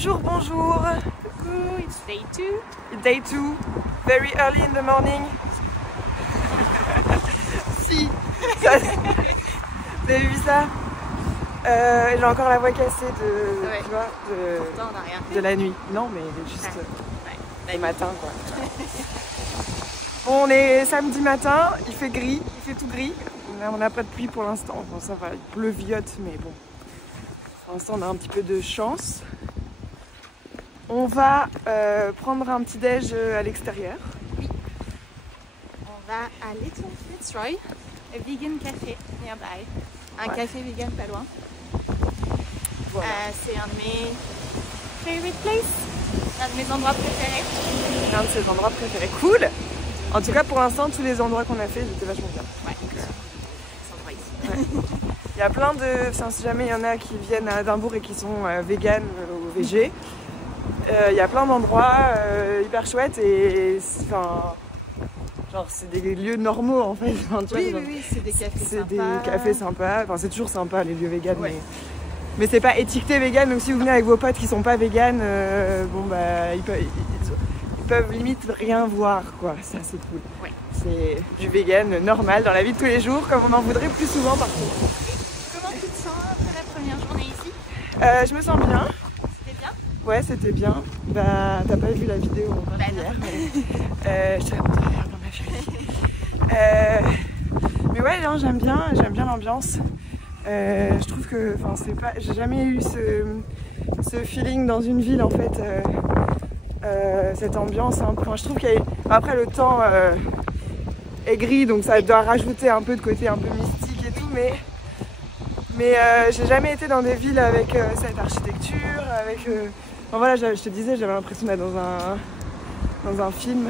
Bonjour, bonjour. Coucou, it's day 2. Day 2, very early in the morning. Si, ça, vous avez vu ça? J'ai encore la voix cassée Ouais. tu vois, Pourtant, on n'a rien fait. de la nuit. Non, mais juste Ouais. les matins, quoi. Bon, on est samedi matin, il fait gris, il fait tout gris. On n'a pas de pluie pour l'instant. Bon, ça va, il pleuviote, mais bon. Pour l'instant, on a un petit peu de chance. On va prendre un petit déj à l'extérieur. On va à Little Fitzroy, a vegan café nearby. Un café vegan pas loin. Voilà. C'est un de mes favorite places, un de mes endroits préférés. C'est un de ses endroits préférés. Cool! En tout cas, pour l'instant, tous les endroits qu'on a fait, ils étaient vachement bien. Ouais, cet endroit ici. Ouais. Il y a plein de... Enfin, si jamais il y en a qui viennent à Édimbourg et qui sont vegan ou végé, il y a plein d'endroits hyper chouettes et... Enfin, genre, c'est des lieux normaux, en fait. Enfin, tu vois, Oui, genre, oui, c'est des cafés c'est sympas. des cafés sympas. Enfin, c'est toujours sympa, les lieux véganes. Ouais. Mais c'est pas étiqueté vegan. Donc, si vous venez avec vos potes qui sont pas véganes, bon, bah, ils peuvent limite rien voir, quoi. C'est assez cool. Ouais. C'est du vegan normal dans la vie de tous les jours, comme on en voudrait plus souvent partout. Comment tu te sens après la première journée ici? Je me sens bien. C'était bien? Ouais, c'était bien. Bah, t'as pas vu la vidéo hier, mais je te la montrerai dans ma vie. Mais ouais, non, j'aime bien l'ambiance. Je trouve que, enfin, c'est pas, j'ai jamais eu ce feeling dans une ville en fait. Cette ambiance un peu. Enfin, je trouve qu'il y a... Après le temps est gris, donc ça doit rajouter un peu de côté un peu mystique et tout, mais j'ai jamais été dans des villes avec cette architecture, avec. Enfin, voilà, je te disais, j'avais l'impression d'être dans un film.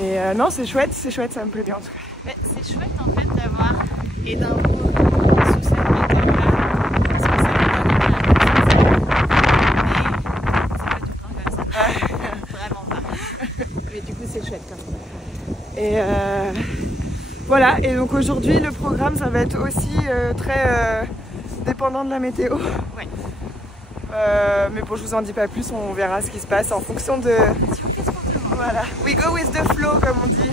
Et non, c'est chouette, ça me plaît bien en tout cas. Mais c'est chouette en fait d'avoir Édimbourg sous cette méthode-là, parce que ça va donner la mais c'est pas tout le temps comme ça. Vraiment pas. Mais du coup, c'est chouette quand même. Et voilà, et donc aujourd'hui, le programme, ça va être aussi très dépendant de la météo. Ouais. Mais bon, je vous en dis pas plus, on verra ce qui se passe en fonction de... Qu'est-ce qu'on te demande? Voilà, we go with the flow, comme on dit.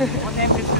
On aime le flow.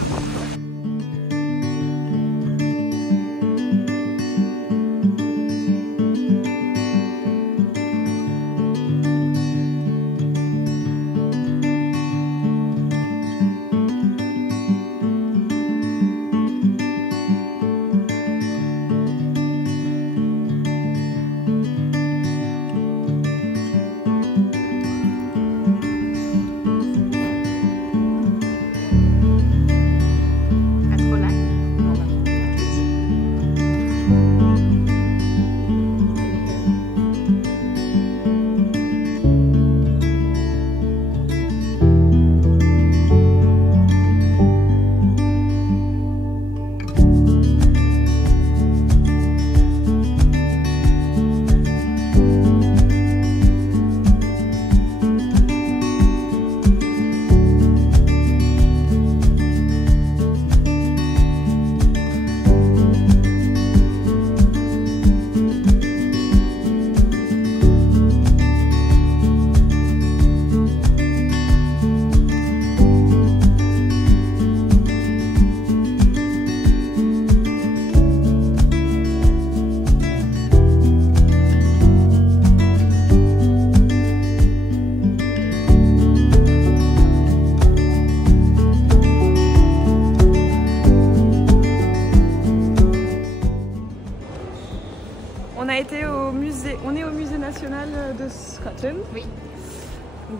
On est au musée national de Scotland, Oui.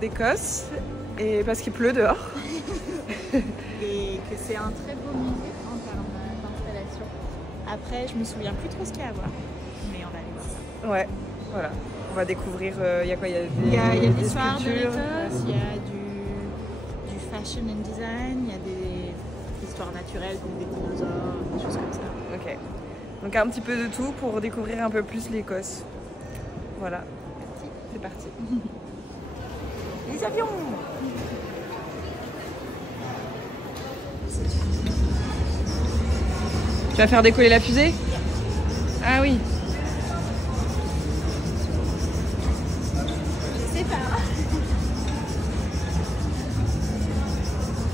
d'Écosse, et parce qu'il pleut dehors. Et que c'est un très beau musée en termes d'installation. Après, je me souviens plus trop ce qu'il y a à voir, mais on va aller voir ça. Ouais, voilà. On va découvrir, il y a quoi? Il y a Il y a des l'histoire de sculptures. l'Écosse, il y a du fashion and design, il y a des histoires naturelles comme des dinosaures, des choses comme ça. Ok. Donc un petit peu de tout pour découvrir un peu plus l'Écosse. Voilà. C'est parti. Les avions! Tu vas faire décoller la fusée? Ah oui.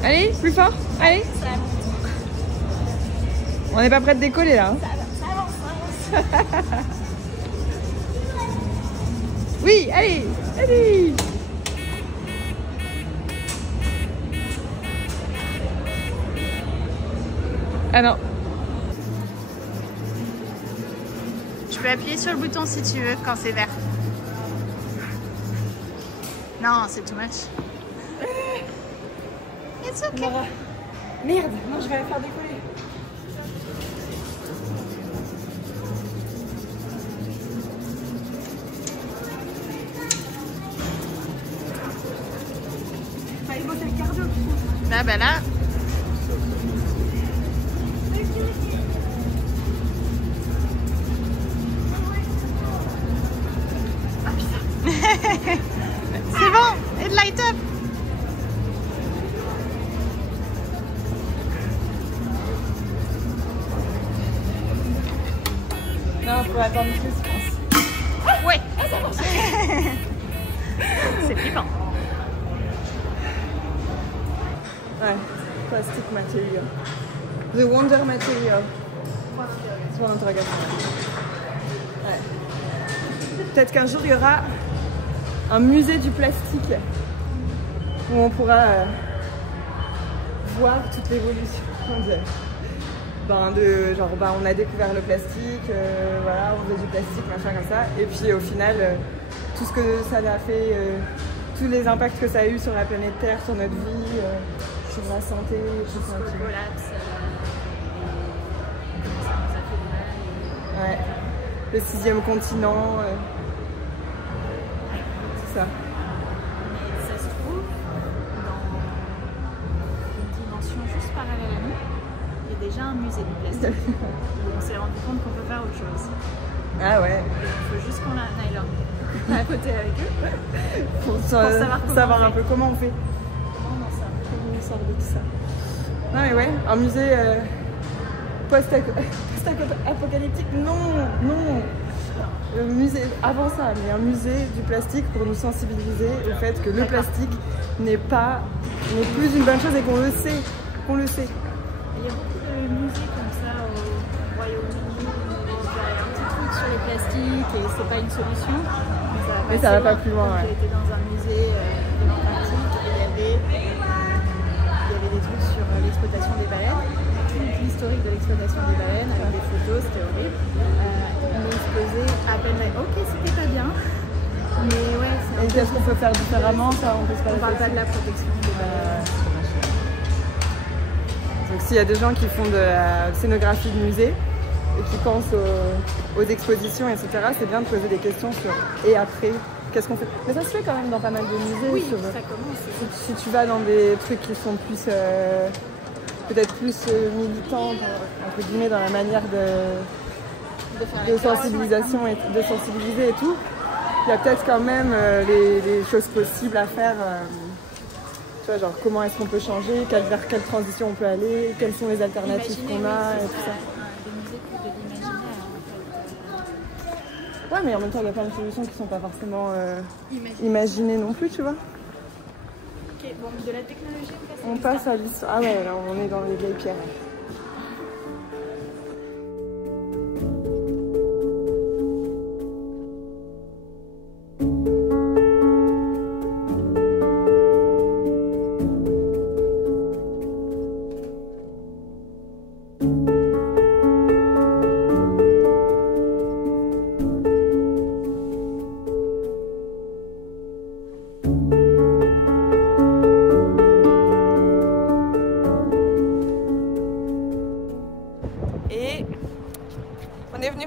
Allez, plus fort. Allez. Ça avance. On n'est pas prêt de décoller là. Hein. Ça avance. Oui, allez, allez. Ah non. Tu peux appuyer sur le bouton si tu veux quand c'est vert. Non, c'est too much. It's okay. Merde, non, je vais la faire décoller. Là, bah là. C'est bon, it light up. Non, faut attendre plus, je pense. Ouais. C'est flippant. Ouais, plastic material. The Wonder Material. Point d'interrogation. Ouais. Peut-être qu'un jour il y aura un musée du plastique où on pourra voir toute l'évolution on a découvert le plastique, voilà, on faisait du plastique, machin comme ça, et puis au final tout ce que ça a fait, tous les impacts que ça a eu sur la planète Terre, sur notre vie, sur la santé, tout ça. Le collapse, comment ça nous a fait mal. Ouais, le 6e continent, c'est ça. Mais ça se trouve, dans une dimension juste parallèle à nous, il y a déjà un musée du plastique. On s'est rendu compte qu'on peut faire autre chose. Ah ouais. Il faut juste qu'on aille là, à côté avec eux. Pour savoir un peu comment on fait. Comment on sort de tout ça. Non mais ouais, un musée post-apocalyptique, non. Le musée, avant ça, mais un musée du plastique pour nous sensibiliser au fait que le plastique n'est plus une bonne chose et qu'on le sait. Il y a beaucoup de musées comme ça au Royaume-Uni, il y a un petit truc sur les plastiques et c'est pas une solution. Mais ça va pas plus loin. J'ai été dans un musée de l'Antarctique et il y avait des trucs sur l'exploitation des baleines, toute l'historique de l'exploitation des baleines avec des photos, c'était horrible. Mais ils se posaient à peine là. Ok, c'était pas bien. Mais ouais, et qu'est-ce qu'on peut faire différemment, ça on peut se on parle pas de la protection des baleines. Donc s'il y a des gens qui font de la scénographie de musée et qui pensent aux expositions, etc., c'est bien de poser des questions sur et après, qu'est-ce qu'on fait. Mais ça se fait quand même dans pas mal de musées. Oui, ça commence. Si tu vas dans des trucs qui sont plus, peut-être plus militants, entre guillemets, dans la manière de sensibilisation et de sensibiliser et tout, il y a peut-être quand même les choses possibles à faire. Tu vois, genre comment est-ce qu'on peut changer, vers quelle transition on peut aller, quelles sont les alternatives qu'on a et tout ça. Des musées plus de l'imaginaire en fait. Ouais, mais en même temps, il y a plein de solutions qui sont pas forcément imaginées non plus, tu vois. Ok, bon, de la technologie, on passe à l'histoire. Ah ouais, là, on est dans les vieilles pierres.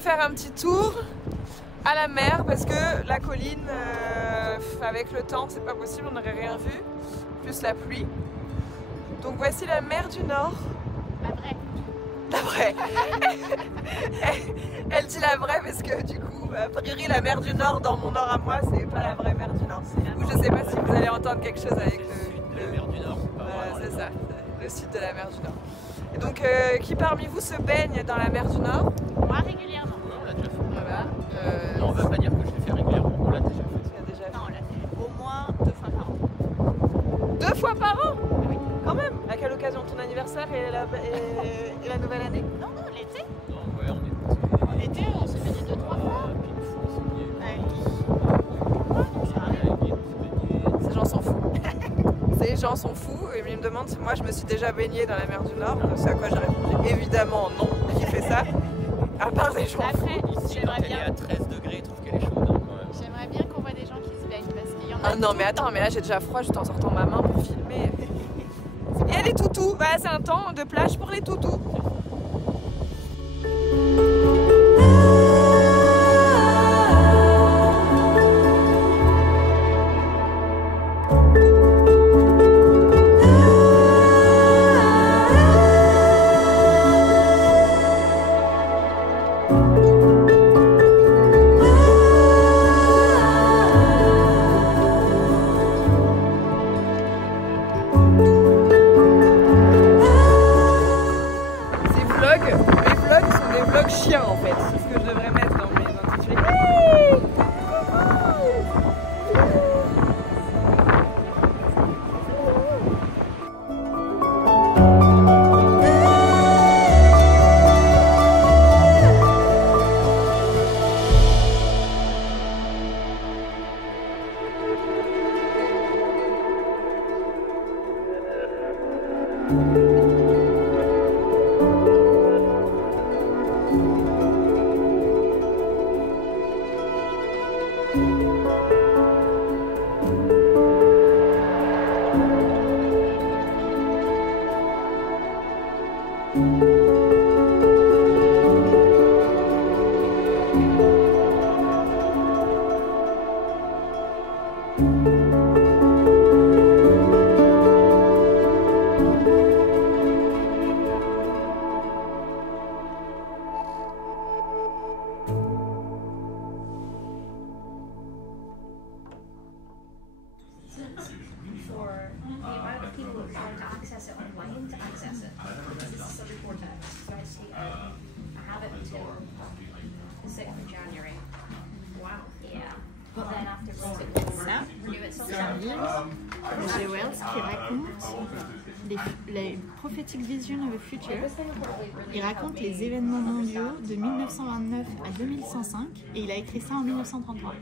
Faire un petit tour à la mer parce que la colline avec le temps c'est pas possible, on n'aurait rien vu, plus la pluie. Donc voici la mer du Nord. La vraie. Elle dit la vraie parce que du coup a priori la mer du Nord dans mon Nord à moi c'est pas la vraie mer du Nord. Ou je sais pas si vous allez entendre quelque chose avec la mer du Nord. C'est ça, le sud de la mer du Nord. Et donc qui parmi vous se baigne dans la mer du Nord? Moi régulièrement. On l'a déjà fait. Voilà. Non, on va pas dire que je l'ai fait régulièrement, on l'a déjà fait. Non, on l'a fait au moins 2 fois par an. 2 fois par an? Oui. Quand même. À Ces gens sont fous. Ces gens sont fous et ils me demandent si moi je me suis déjà baignée dans la mer du Nord. C'est à quoi j'ai répondu évidemment non. Qui fait ça? À part des gens fous. Après, Ici, quand elle est à 13 degrés, je trouve qu'elle est chaude hein, quand même. j'aimerais bien qu'on voit des gens qui se baignent parce qu'il y en a. Ah non mais attends, mais là j'ai déjà froid juste en sortant ma main pour filmer. Il y a les toutous, bah c'est un temps de plage pour les toutous. Chien en fait, c'est ce que je devrais mettre dans mes intitulés. Hey! For the amount of people who try to access it online to access it. This is such a vortex. So I see I have it until the 6th of January. Wow. Yeah. But then after Ça, renew it c'est un livre de J. Wells qui raconte les Prophetic Vision of the Future. Il raconte les événements mondiaux de 1929 à 2105 et il a écrit ça en 1933.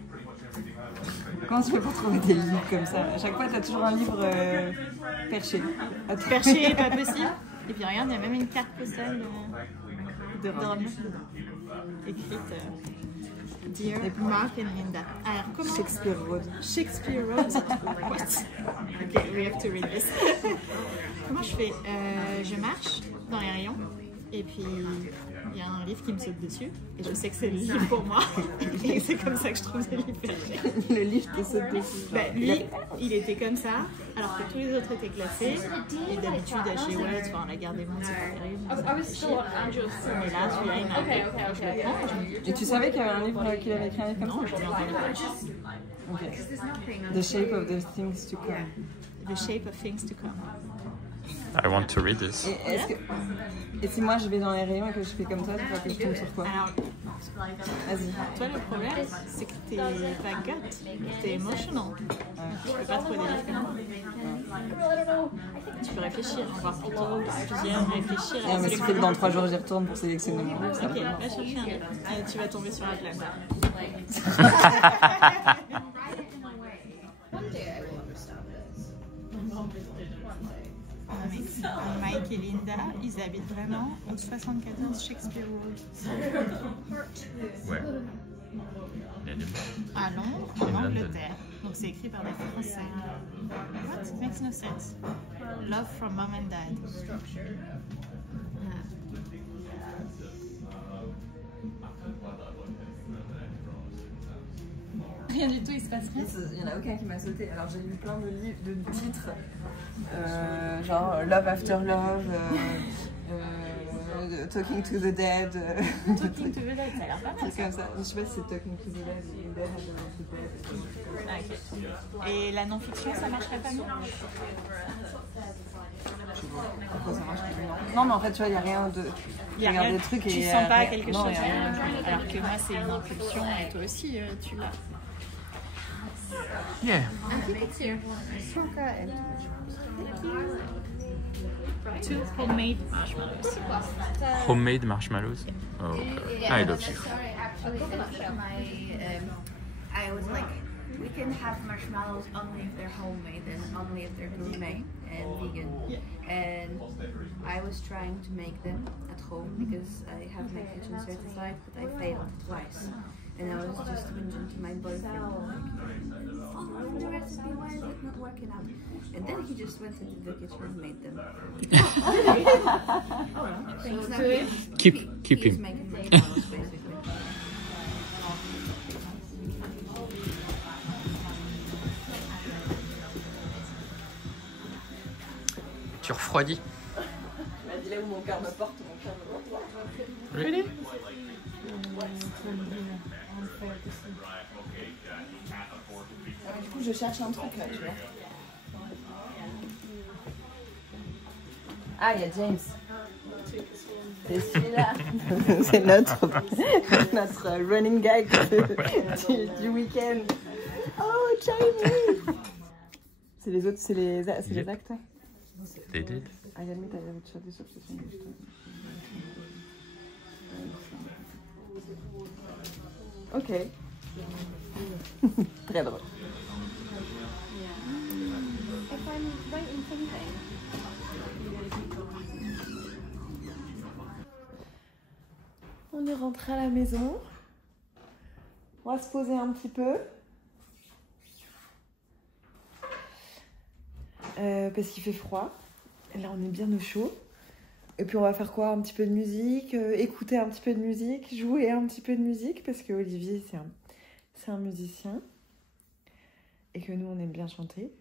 Comment tu fais pour trouver des livres comme ça? À chaque fois, tu as toujours un livre perché. Perché, pas possible. Et puis regarde, il y a même une carte postale de Rome écrite Dear Mark and Linda. Alors, comment... Shakespeare Road. Shakespeare Road. What? Ok, we have to read this. Comment je fais? Je marche dans les rayons et puis il y a un livre qui me saute dessus et je sais que c'est le livre pour moi et c'est comme ça que je trouve des livres perchés. Le livre te saute dessus. Bah, lui, il était comme ça alors que tous les autres étaient classés et d'habitude à chez Wells, enfin la guerre des mondes c'est pas terrible. Ça fait chier. Mais là, celui-là il m'a je le prends et je me dis... Et tu savais qu'il y avait un livre qu'il avait écrit un livre comme Non, ça? j'en ai entendu parler. Okay. The shape of the things to come. The shape of things to come. I want to read this. Et si moi je vais dans les rayons et que je fais comme ça, tu crois que je tombe sur quoi? Alors, Vas-y. toi le problème c'est que t'es pas gut, t'es emotional. Tu peux pas trouver des livres comme ça. Tu peux réfléchir, en voir plutôt plusieurs, réfléchir à Non, mais suffit que dans 3 jours j'y retourne pour sélectionner mon livre. Ok, va chercher un livre. Tu vas tomber sur la plage. one day I will understand this. One day. Mike et Linda, ils habitent vraiment au 74 Shakespeare Road. Ouais. À Londres, en Angleterre. Donc c'est écrit par des Français. What? Makes no sense. Love from mom and dad. Rien du tout, il se passe rien. Il n'y en a aucun qui m'a sauté. Alors j'ai lu plein de livres, de titres, genre Love After Love, Talking to the Dead. Talking to the Dead, ça a l'air pas mal. C'est comme ça. Je sais pas si c'est Talking to the Dead ou Dead After the Dead. Ah, ok. Et la non-fiction, ça marcherait pas mieux? Pourquoi ça marche pas? Non, mais en fait, tu vois, il n'y a rien de. Il y a regarde rien, des trucs tu et sens pas rien. quelque Non, chose. il y a rien. Alors que moi, c'est une impulsion et toi aussi, tu l'as. Yeah. Two homemade marshmallows. Homemade marshmallows. Oh, I love you. Sorry, actually, my I was like, we can have marshmallows only if they're homemade and only if they're gourmet and vegan. And I was trying to make them at home because I have my kitchen certified, but I failed twice. And I was just whinging to my boyfriend, like, following the recipe, why is it not working out? And then he just went into the kitchen and made them. So now Keep he's him. making marshmallows basically. Tu refroidis. Il est où mon cœur me porte, mon cœur me porte. Really? Du coup, je cherche un truc là, tu vois. Ah, il y a James. C'est celui-là. C'est notre running gag du week-end. Oh, James. C'est les autres, c'est les acteurs. They did. Ah, il y a mis, t'avais autre chose de substitution. Ok. Très drôle. If I'm right in thinking. On est rentré à la maison. On va se poser un petit peu. Parce qu'il fait froid. Et là, on est bien au chaud. Et puis, on va faire quoi? Un petit peu de musique, écouter un petit peu de musique, jouer un petit peu de musique. Parce que Olivier, c'est un musicien. Et que nous, on aime bien chanter.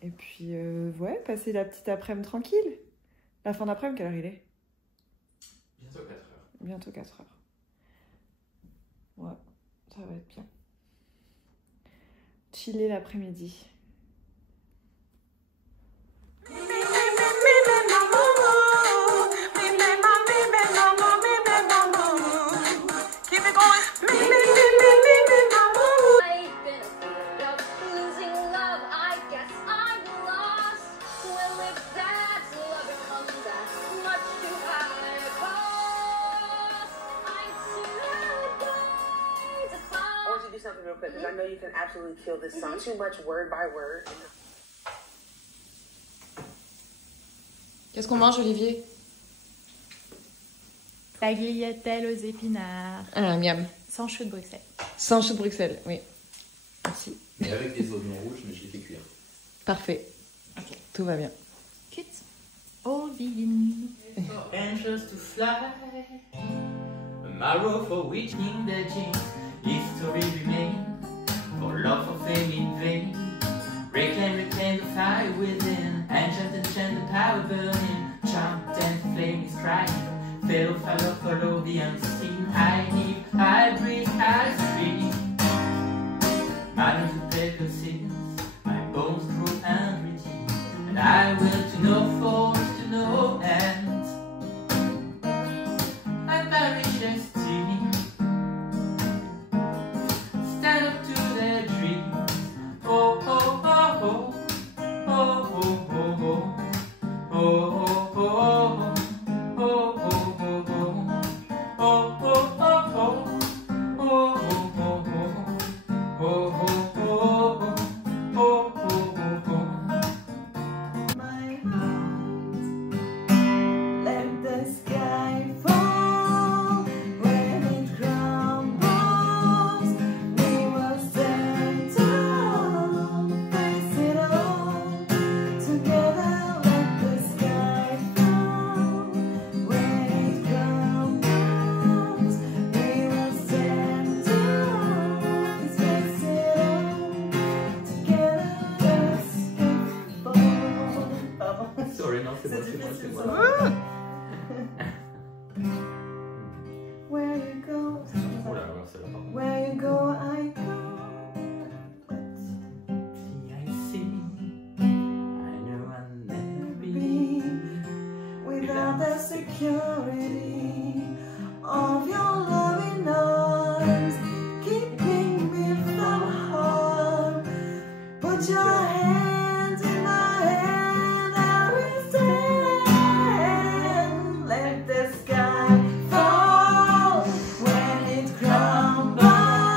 Et puis, ouais, passer la petite après-midi tranquille. La fin d'après-midi, quelle heure il est? Bientôt 4 heures. Bientôt 4 heures. Ouais, ça va être bien. Chiller l'après-midi. Something real quick because I know you can absolutely kill this song too much word by word. Qu'est-ce qu'on mange, Olivier? Tagliatelle aux épinards. Ah, miam. Sans chou de Bruxelles. Sans chou de Bruxelles, oui. Merci. Mais avec des oignons rouges, mais je les fais cuire. Parfait. Ok. Tout va bien. Cut. Au violin. Anxious to fly, a marrow for which in the gene, history remain, for love for fame in vain. Reclaim the fire within, enchant the power burning, chant and flame is crying, follow the unseen. I live, I breathe, I speak. Madam to pay her sins, my bones grow and redeem, and I will to no force, to no end. I perish destiny. Stand up to their dreams. Oh, oh, oh, oh. Oh, oh, oh, oh. Oh, oh, oh, oh. Oh, oh, oh, oh. Oh, oh, oh, oh. Oh, oh, oh, oh. Oh, oh, oh, oh. Oh, oh, oh, oh. My heart, let the sky fall. When it crumbles, we will stand tall, face it all together. Let the sky fall. When it crumbles, we will stand tall, face it all together. Sorry, non, c'est moi, c'est moi, c'est moi. Where you go, Oh là, alors c'est là. where you go, I go. I see, I know I'll never be. Without the security of your loving arms, keeping me from harm. Put your hands in my hand, I will stand. Let the sky fall when it crumbles.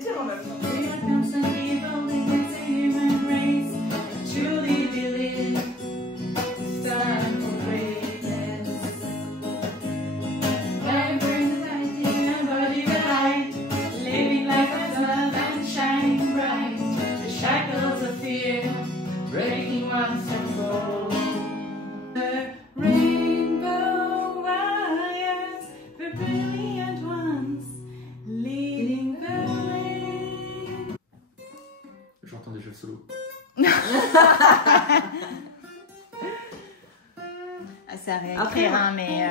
dire en même temps. J'entends des jeux solo. C'est à réécrire, hein, mais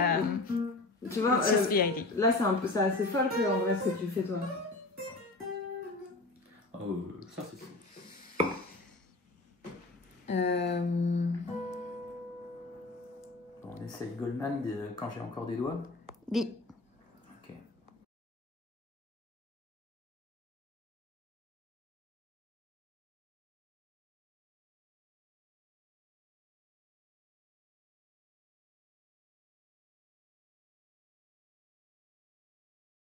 tu vois, it's just the idea. là c'est un peu, c'est assez folk en vrai ce que tu fais toi. Oh, ça c'est cool. On essaye Goldman quand j'ai encore des doigts. Oui.